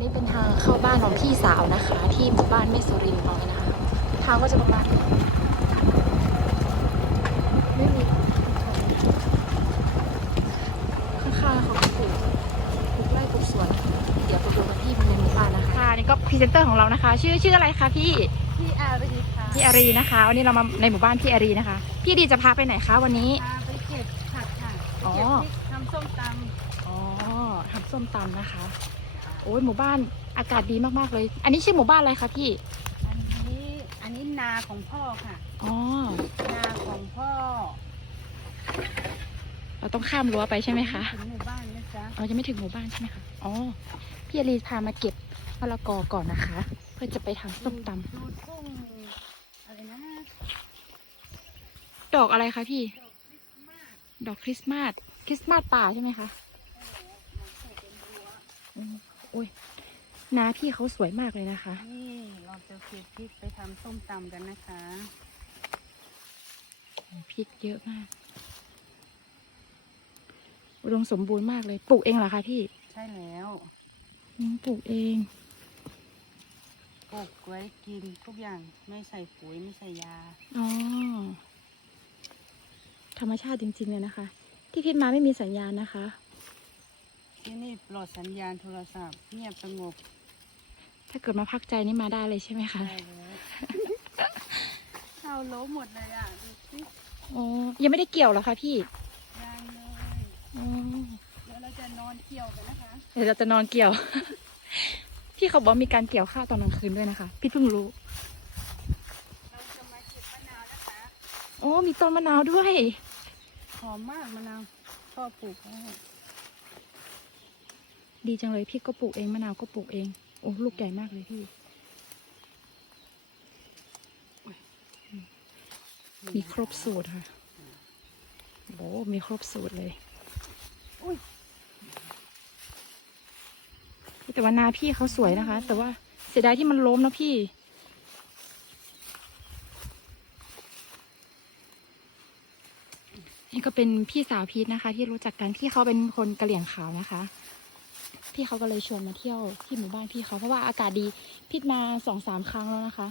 นี่เป็นทางเข้าบ้านของพี่สาวนะคะ ที่หมู่บ้านแม่สุรินทร์น้อยนะคะ ทางก็จะประมาณนี้ไม่มีข้างๆเขาก็ปลูกปลูกไร่ปลูกสวน เดี๋ยวไปดูกันที่ในหมู่บ้านนะคะนี่ก็พรีเซนเตอร์ของเรานะคะ ชื่อชื่ออะไรคะพี่พี่อารีค่ะพี่อารีนะคะ วันนี้เรามาในหมู่บ้านพี่อารีนะคะ พี่อารีจะพาไปไหนคะวันนี้พาไปเก็บผักค่ะอ๋อเก็บพริกทำส้มตอ๋อทำส้มตำนะคะ โอ้ยหมู่บ้านอากาศดีมากๆเลย อันนี้ชื่อหมู่บ้านอะไรคะพี่ำอันนี้อันนี้นาของพ่อค่ะ อ๋อ นาของพ่อเราต้องข้ามรั้วไปใช่ไหมคะถึงหมู่บ้านนะจ๊ะเราจะไม่ถึงหมู่บ้านใช่ไหมคะ อ๋อ พี่อารีพามาเก็บมะละกอก่อนนะคะ เพื่อจะไปทำส้มตดูทุ่งอะไรนะำดอกอะไรคะพี่ ดอกคริสต์มาส คริสต์มาสป่าใช่ไหมคะอืม โอ้ยนาพี่เขาสวยมากเลยนะคะ นี่เราจะเก็บพริกไปทำส้มตำกันนะคะพริกเยอะมากอุดมสมบูรณ์มากเลย ปลูกเองเหรอคะพี่ ใช่แล้วอืมปลูกเองปลูกไว้กินทุกอย่างไม่ใส่ปุ๋ยไม่ใส่ยาอ๋อธรรมชาติจริง ๆ เลยนะคะ ที่พิษมาไม่มีสัญญาณนะคะ ที่นี่ปลอดสัญญาณโทรศัพท์เงียบสงบถ้าเกิดมาพักใจนี่มาได้เลยใช่ไหมคะได้แล้วเข้าโล้หมดเลยอะดูสิอ๋อยังไม่ได้เกี่ยวเหรอคะพี่ยังเลยอ๋อเดี๋ยวเราจะนอนเกี่ยวกันนะคะเดี๋ยวเราจะนอนเกี่ยว พี่เขาบอกมีการเกี่ยวข้าวตอนกลางคืนด้วยนะคะ พี่เพิ่งรู้ เราจะมาเก็บมะนาวนะคะโอ้มีต้นมะนาวด้วย หอมมากมะนาวพ่อปลูกไว้ ดีจังเลยพี่ก็ปลูกเองมะนาวก็ปลูกเอง โอ้ลูกใหญ่มากเลยพี่ มีครบสูตรค่ะโอ้มีครบสูตรเลยอุ้ยแต่ว่านาพี่เขาสวยนะคะ แต่ว่าเสียดายที่มันล้มนะพี่ นี่ก็เป็นพี่สาวพีทนะคะ ที่รู้จักกันพี่เขาเป็นคนกะเหลี่ยงขาวนะคะ พี่เขาก็เลยชวนมาเที่ยวที่หมู่บ้านพี่เขาเพราะว่าอากาศดีพีทมาสองสามครั้งแล้วนะคะ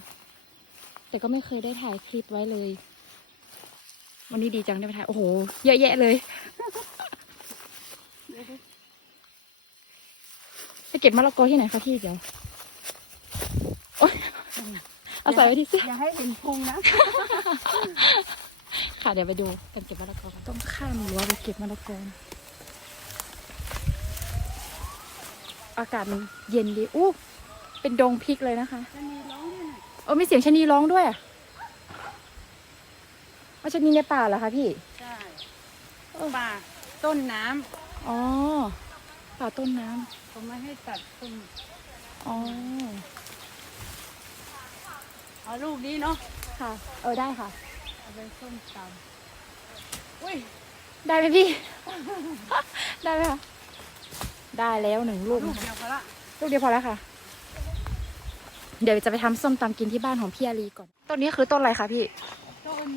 แต่ก็ไม่เคยได้ถ่ายคลิปไว้เลย วันนี้ดีจังได้ไปถ่ายโอ้โหเยอะแยะเลยเดี๋ยวดิไปเก็บมะละกอที่ไหนคะพี่เดี๋ยวโอ๊ยเอาใส่ไว้ที่เสื้ออย่าให้เห็นพุงนะ ค่ะเดี๋ยวไปดูกันเก็บมะละกอกันต้องข้ามรั้วไปเก็บมะละกอ อากาศมันเย็นดีอู้เป็นดงพริกเลยนะคะจะมีร้องด้วยนะเออมีเสียงชะนีร้องด้วยอะว่าชะนีในป่าเหรอคะพี่ใช่เออป่าต้นน้ำอ๋อป่าต้นน้เขาไม่ให้ตัดต้นำอ๋อเอาลูกนี้เนาะค่ะ เออได้ค่ะ เอาไปส้มตำอุ้ยได้ไหมพี่ ได้ไหมคะ ได้แล้วหนึ่งลูกลูกนะคะเดียวพอละลูกเดียวพอแล้วค่ะ เดี๋ยวจะไปทำส้มตำกินที่บ้านของพี่อารีก่อน ต้นนี้คือต้นอะไรคะพี่ ต้น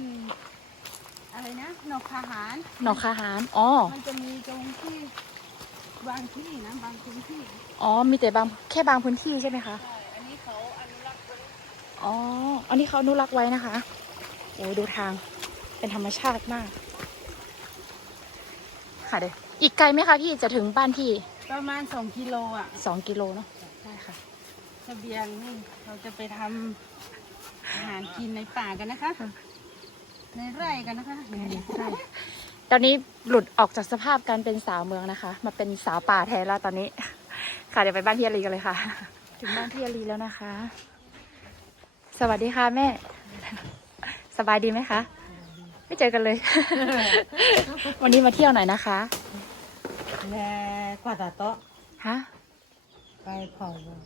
อะไรนะหนอกทหารหนอกคาหามอ๋อ มันจะมีตรงที่บางที่นะบางพื้นที่ อ๋อ มีแต่บางแค่บางพื้นที่ใช่ไหมคะใช่อันนี้เขาอนุรักษ์ไว้อ๋อ อันนี้เขาอนุรักษ์ไว้นะคะ โอ้ดูทาง เป็นธรรมชาติมาก ค่ะเดี๋ยวอีกไกลไหมคะพี่จะถึงบ้านพี่ ประมาณสองกิโลอะสองกิโลเนาะได้ค่ะเสบียงนี่เราจะไปทำอาหารกินในป่ากันนะคะค่ะในไร่กันนะคะใช่ตอนนี้หลุดออกจากสภาพการเป็นสาวเมืองนะคะ มาเป็นสาวป่าแทนแล้วตอนนี้ ค่ะเดี๋ยวไปบ้านพี่อารีกันเลยค่ะ ถึงบ้านพี่อารีแล้วนะคะ สวัสดีค่ะแม่ สบายดีไหมคะ ไม่เจอกันเลย วันนี้มาเที่ยวหน่อยนะคะ แม่กว่าตาโต๊ะฮะ ไปเผาวัว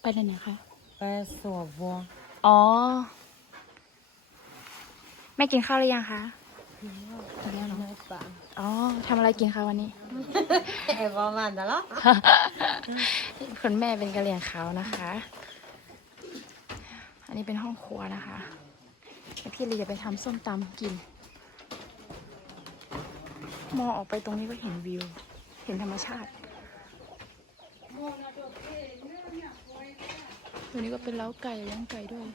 ไปไหนนะคะไปสวบวัวอ๋อ แม่กินข้าวหรือยังคะในป่าอ๋อทำอะไรกินคะวันนี้ ไอ้ประมาณนั้นเหรอคุณแม่เป็นกะเหรี่ยงขาวนะคะ อันนี้เป็นห้องครัวนะคะแล้วพี่ลีจะไปทำส้มตำกิน มองออกไปตรงนี้ก็เห็นวิว เห็นธรรมชาติ ตัวนี้ก็เป็นเล้าไก่เลี้ยงไก่ด้วย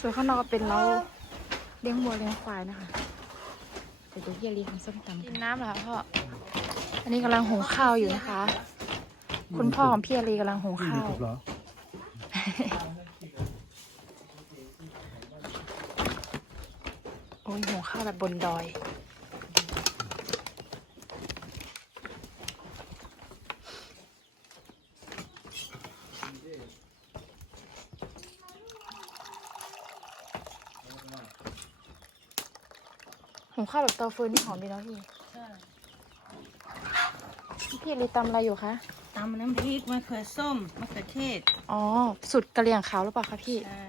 ส่วนข้างนอกก็เป็นเล้าเลี้ยงวัวเลี้ยงควายนะคะเดี๋ยวดูพี่อารีทำส้มตำกินน้ำเหรอพ่อ อันนี้กำลังหุงข้าวอยู่นะคะ คุณพ่อของพี่อารีกำลังหุงข้าว โอ้ยหุงข้าวแบบบนดอย หุงข้าวแบบเตาฟืนนี่หอมดีเนาะพี่ ใช่พี่อารีตำอะไรอยู่คะ ตำน้ำพริกมะเขือส้มมะเขือเทศ อ๋อ สุดกระเหลี่ยงขาวหรือเปล่าคะพี่ ใช่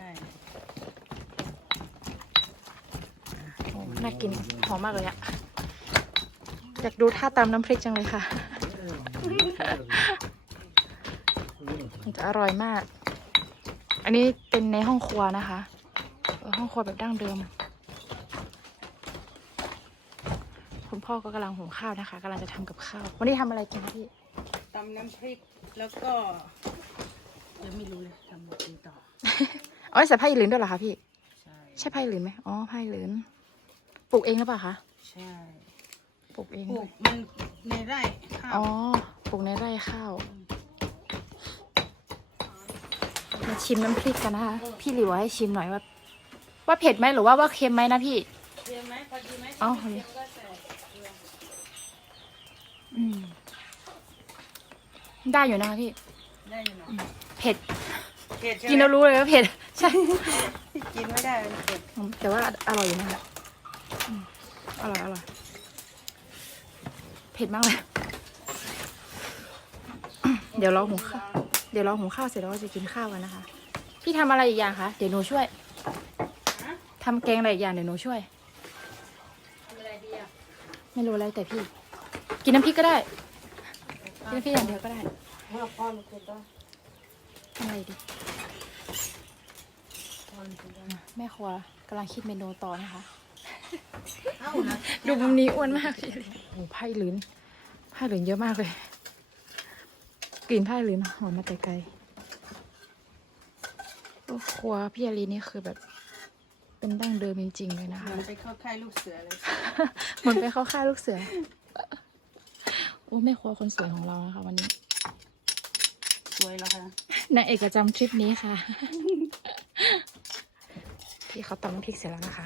โอ้ น่ากินหอมมากเลยอะอยากดูท่าตำน้ำพริกจังเลยค่ะ มันจะอร่อยมาก อันนี้เป็นในห้องครัวนะคะเออห้องครัวแบบดั้งเดิม คุณพ่อก็กำลังหุงข้าวนะคะกำลังจะทำกับข้าว วันนี้ทำอะไรกินคะพี่ตำน้ำพริกแล้วก็ยังไม่รู้เลยทำอะไรต่อ อ๋อใส่ผ้าอีหลืนด้วยเหรอคะพี่ ใช่ใช่ผ้าอีหลืนไหมอ๋อผ้าอีหลืน ปลูกเองหรือเปล่าคะ ใช่ปลูกเอง ปลูด้วกยมันในไร่ข้าวอ๋อ ปลูกในไร่ข้าว มาชิมน้ำพริกกันนะคะ พี่หลิวให้ชิมหน่อยว่า ว่าเผ็ดไหมหรือว่าว่าเค็มไหมนะพี่ เค็มไหมพอดีไหมอ๋อเค็มก็ใส่เกลืออืม ได้อยู่นะคะพี่ ได้อยู่นะเผ็ด เผ็ดใช่ไหมกินแล้วรู้เลยว่าเผ็ด ใช่ กินไม่ได้มันเผ็ดอืมแต่ว่าอร่อยอยู่นะคะ อืมอร่อย อร่อย เผ็ดมากเลย เดี๋ยวเราหุงข้าว เดี๋ยวเราหุงข้าวเสร็จเราก็จะกินข้าวกันนะคะ พี่ทำอะไรอีกอย่างคะ เดี๋ยวหนูช่วย ทำแกงอะไรอีกอย่างเดี๋ยวหนูช่วย ทำอะไรดีอะไม่รู้อะไรแต่พี่ กินน้ำพริกก็ได้ กินน้ำพริกอย่างเดียวก็ได้เมื่อพ่อมันคือต้องทำอะไรดี พ่อมันคือต้องแม่ครัวกำลังคิดเมนูต่อนะคะเอ้านะ ดูมุมนี้อ้วนมากพี่โอ้โหไพ่ลืนไพ่ลืนเยอะมากเลย กลิ่นไพ่ลืนหอมมาแต่ไกลโอ้ครัวพี่อารีนี่คือแบบ เป็นดั้งเดิมจริงๆเลยนะเหมืคะอนไปเข้าค่ายลูกเสือเลยเหมือนไปเข้าค่ายลูกเสือ โอ้แม่ครัวคนสวยของเรานะคะวันนี้ สวยแล้วค่ะนางเอกประจำทริปนี้ค่ะ พี่เขาตำน้ำพริกเสร็จแล้วนะคะ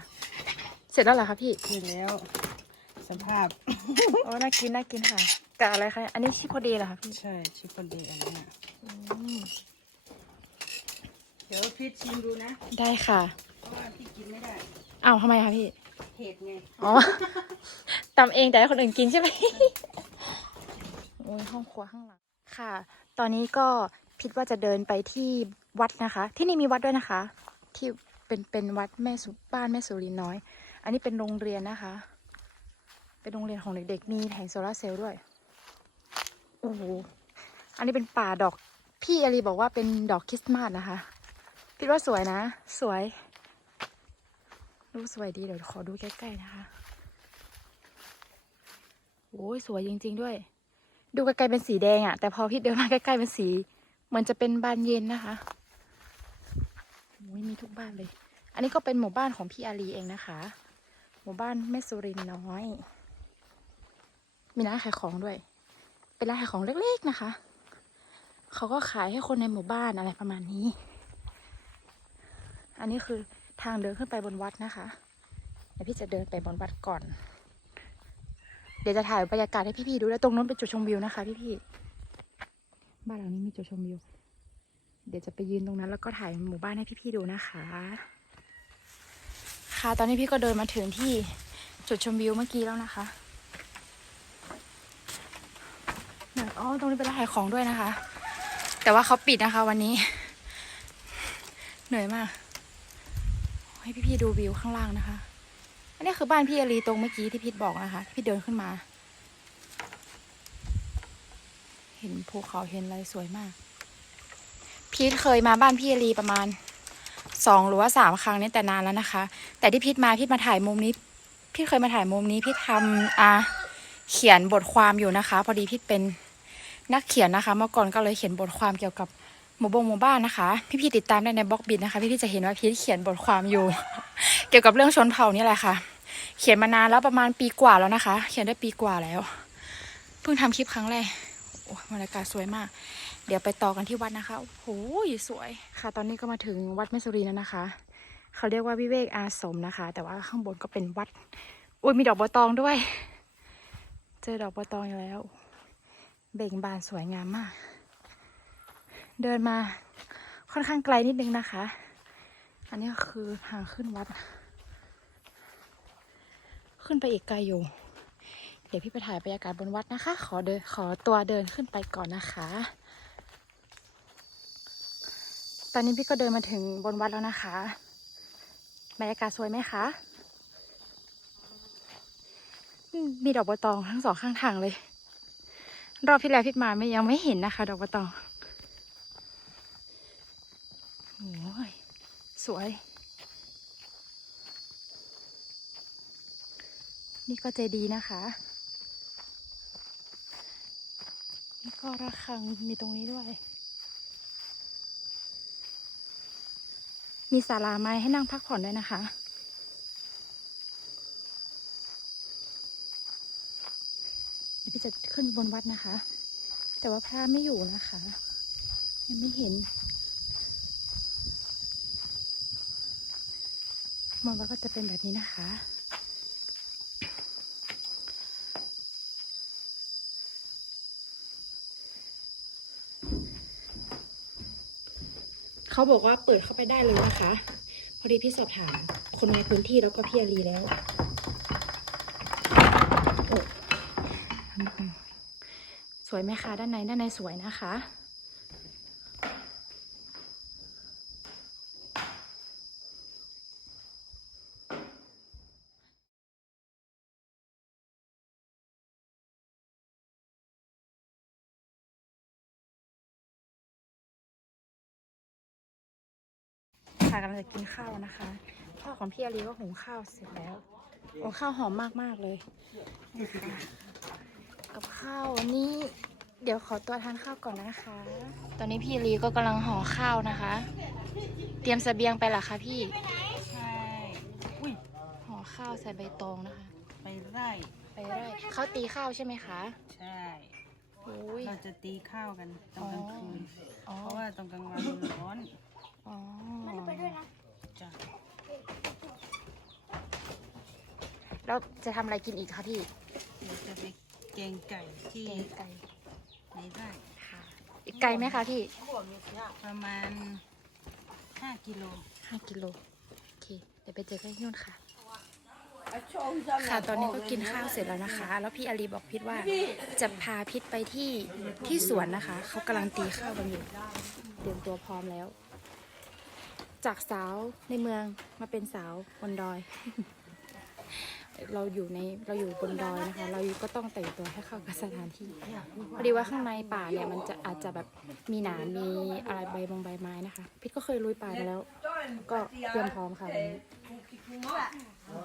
เสร็จแล้วเหรอคะพี่คือแล้วสภาพอ๋อน่ากินน่ากินค่ะกับอะไรคะ อันนี้ชิโพเดเหรอคะพี่ใช่ชิปปอนเดย์อันนี้น่ะอืมเดี๋ยวพี่ชิมดูนะ ได้ค่ะ เพราะว่าพี่กินไม่ได้อ้าวทำไมคะพี่ เผ็ดไงอ๋อ ตำเองแต่ให้คนอื่นกินใช่ไหม โอ้ยห้องครัวข้างหลัง ค่ะ ตอนนี้ก็พิดว่าจะเดินไปที่วัดนะคะ ที่นี่มีวัดด้วยนะคะ ที่เป็นเป็นวัดแม่สุบ้านแม่สุรินน้อย อันนี้เป็นโรงเรียนนะคะ เป็นโรงเรียนของเด็กๆ มีแผงโซลาเซลล์ด้วย โอ้โห อันนี้เป็นป่าดอก พี่อารีบอกว่าเป็นดอกคริสต์มาสนะคะคิดว่าสวยนะ สวย รูปสวยดี เดี๋ยวขอดูใกล้ๆนะคะ โอ้ยสวยจริง ๆ ด้วย ดูไกลๆเป็นสีแดงอะแต่พอพี่เดินมาใกล้ๆเป็นสี เหมือนจะเป็นบานเย็นนะคะโอ้ยมีทุกบ้านเลยอันนี้ก็เป็นหมู่บ้านของพี่อารีเองนะคะ หมู่บ้านแม่สุรินน้อย มีร้านขายของด้วย เป็นร้านขายของเล็กๆนะคะ เขาก็ขายให้คนในหมู่บ้านอะไรประมาณนี้ อันนี้คือทางเดินขึ้นไปบนวัดนะคะ เดี๋ยวพี่จะเดินไปบนวัดก่อน เดี๋ยวจะถ่ายบรรยากาศให้พี่ๆดูแล้วตรงนู้นเป็นจุดชมวิวนะคะ พี่ๆ บ้านหลังนี้มีจุดชมวิว เดี๋ยวจะไปยืนตรงนั้น แล้วก็ถ่ายหมู่บ้านให้พี่ๆดูนะคะ คะ ตอนนี้พี่ก็เดินมาถึงที่จุดชมวิวเมื่อกี้แล้วนะคะเนี่ยอ๋อตรงนี้เป็นร้านขายของด้วยนะคะ แต่ว่าเขาปิดนะคะ วันนี้ เหนื่อยมาก ให้พี่ๆดูวิวข้างล่างนะคะ อันนี้คือบ้านพี่อารีตรงเมื่อกี้ที่พี่บอกนะคะ พี่เดินขึ้นมา เห็นภูเขาเห็นอะไรสวยมาก พีทเคยมาบ้านพี่อารีประมาณ สองหรือว่าสามครั้งนี่แต่นานแล้วนะคะ แต่ที่พีทมาพีทมาถ่ายมุมนี้พี่เคยมาถ่ายมุมนี้พี่ทำอ่าเขียนบทความอยู่นะคะ พอดีพี่เป็นนักเขียนนะคะ เมื่อก่อนก็เลยเขียนบทความเกี่ยวกับหมู่บงหมู่บ้านนะคะ พี่ๆติดตามได้ในบล็อกบิดนะคะ พี่ๆจะเห็นว่าพีทเขียนบทความอยู่ เกี่ยวกับเรื่องชนเผ่านี่แหละค่ะ เขียนมานานแล้วประมาณปีกว่าแล้วนะคะ เขียนได้ปีกว่าแล้ว เพิ่งทำคลิปครั้งแรกโอ้บรรยากาศสวยมาก เดี๋ยวไปต่อกันที่วัดนะคะโอ้โหสวยค่ะ ตอนนี้ก็มาถึงวัดแม่สุรีแล้วนะคะ เขาเรียกว่าวิเวกอาสมนะคะ แต่ว่าข้างบนก็เป็นวัดอุ้ยมีดอกบัวตองด้วย เจอดอกบัวตองอยู่แล้ว เบ่งบานสวยงามมาก เดินมาค่อนข้างไกลนิดนึงนะคะ อันนี้ก็คือทางขึ้นวัด ขึ้นไปอีกไกลอยู่ เดี๋ยวพี่ไปถ่ายบรรยากาศบนวัดนะคะ ขอเดินขอตัวเดินขึ้นไปก่อนนะคะ ตอนนี้พี่ก็เดินมาถึงบนวัดแล้วนะคะบรรยากาศสวยไหมคะมมีดอกบัวตองทั้งสองข้างทางเลย รอบที่แล้วพี่มาไม่ยังไม่เห็นนะคะ ดอกบัวตองโอ้ยสวย นี่ก็ใจดีนะคะ นี่ก็ระฆังมีตรงนี้ด้วย มีศาลาไม้ให้นั่งพักผ่อนด้วยนะคะ เดี๋ยวพี่จะขึ้นบนวัดนะคะ แต่ว่าพระไม่อยู่นะคะ ยังไม่เห็นมองว่าก็จะเป็นแบบนี้นะคะ เขาบอกว่าเปิดเข้าไปได้เลยนะคะ พอดีพี่สอบถามคนในพื้นที่แล้วก็พี่อารีแล้วสวยไหมคะด้านในด้านในสวยนะคะ ค่ะกำลังจะกินข้าวนะคะ พ่อของพี่อารีก็หุงข้าวเสร็จแล้วโอ้ข้าวหอมมากๆเลยนะคะกับข้าววันนี้ เดี๋ยวขอตัวทานข้าวก่อนนะคะ ตอนนี้พี่อารีก็กำลังห่อข้าวนะคะ เตรียมเสบียงไปเหรอคะพี่ใช่อุ้ยห่อข้าวใส่ใบตองนะคะ ไปไร่ไปไร่เขาตีข้าวใช่ไหมคะใช่โอ้ยเราจะตีข้าวกันตอนกลางคืนอ๋อเพราะว่าตอนกลางวันมันร้อน อ๋อจ้ะแล้วจะทำอะไรกินอีกคะพี่เราจะไปแกงไก่ที่แกงไก่ในไร่ค่ะอีกไกลไหมคะพี่ประมาณ5กิโลห้ากิโลโอเคเดี๋ยวไปเจอกันที่นู่นค่ะ ค่ะตอนนี้ก็กินข้าวเสร็จแล้วนะคะ แล้วพี่อาลีบอกพิษว่าจะพาพิษไปที่ที่สวนนะคะ เขากำลังตีข้าวกันอยู่ เตรียมตัวพร้อมแล้ว จากสาวในเมืองมาเป็นสาวบนดอย เราอยู่ในเราอยู่บนดอยนะคะ เราก็ต้องแต่งตัวให้เข้ากับสถานที่พอดีว่าข้างในป่าเนี่ยมันจะอาจจะแบบมีหนามมีอะไรใบบงใบไม้นะคะพิษก็เคยลุยป่ามาแล้ว ก็เตรียมพร้อมค่ะวันนี้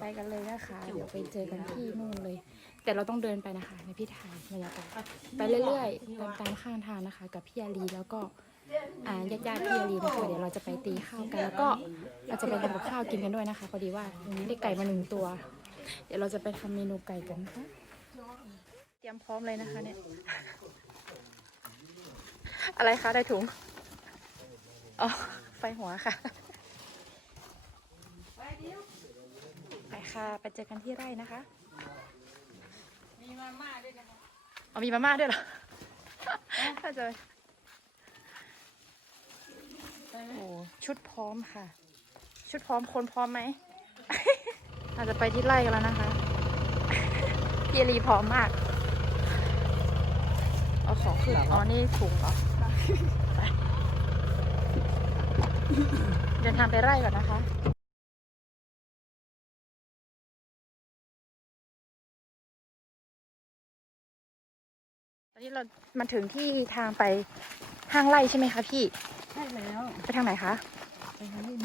ไปกันเลยนะคะเดี๋ยวไปเจอกันที่นู่นเลย แต่เราต้องเดินไปนะคะในพี่ถ่ายบรรยากาศไปเรื่อยๆตามตามข้างทางนะคะ กับพี่อาลีแล้วก็ อ่าญาติญาติๆพี่อาลีนะคะเดี๋ยวเราจะไปตีข้าวกัน แล้วก็เราจะไปทำกับข้าวกินกันด้วยนะคะพอดีว่าได้ไก่มาหนึ่งตัว เดี๋ยวเราจะไปทำเมนูไก่กันนะคะเตรียมพร้อมเลยนะคะเนี่ย อะไรคะได้ถุงอ๋อไฟหัวค่ะไปค่ะ ไปเจอกันที่ไร่นะคะ มีมาม่าด้วยนะคะเอมีมาม่าด้วยเหรอถ้าจะ โอ้ชุดพร้อมค่ะ ชุดพร้อมคนพร้อมไหม อาจจะไปที่ไร่กันแล้วนะคะพี่รีพร้อมมาก เอาของขึ้นอ๋อนี่ถุงเหรอไปเดินทางไปไร่ก่อนนะคะตอนนี้เรามาถึงที่ทางไป ห้างไร่ใช่ไหมคะพี่ ใช่แล้วไปทางไหนคะ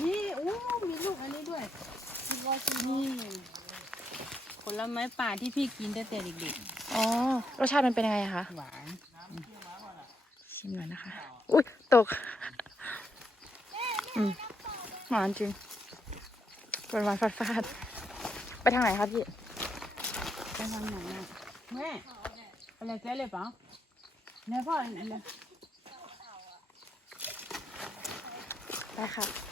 นี่อ้มีลูกอันนี้ด้วยมีวอชินี่ผลไม้ป่าที่พี่กินตั้งแต่เด็กๆอ๋อรสชาติมันเป็นยังไงคะหวานชิมหน่อยนะคะ อุ้ยตก อืมหวานจริงหวานหวานฟาดฟาดไปทางไหนคะพี่ ไปทางไหนอะแม่อะไรเจ๊เลยปะเนี่ยพ่ออันอั นะคะ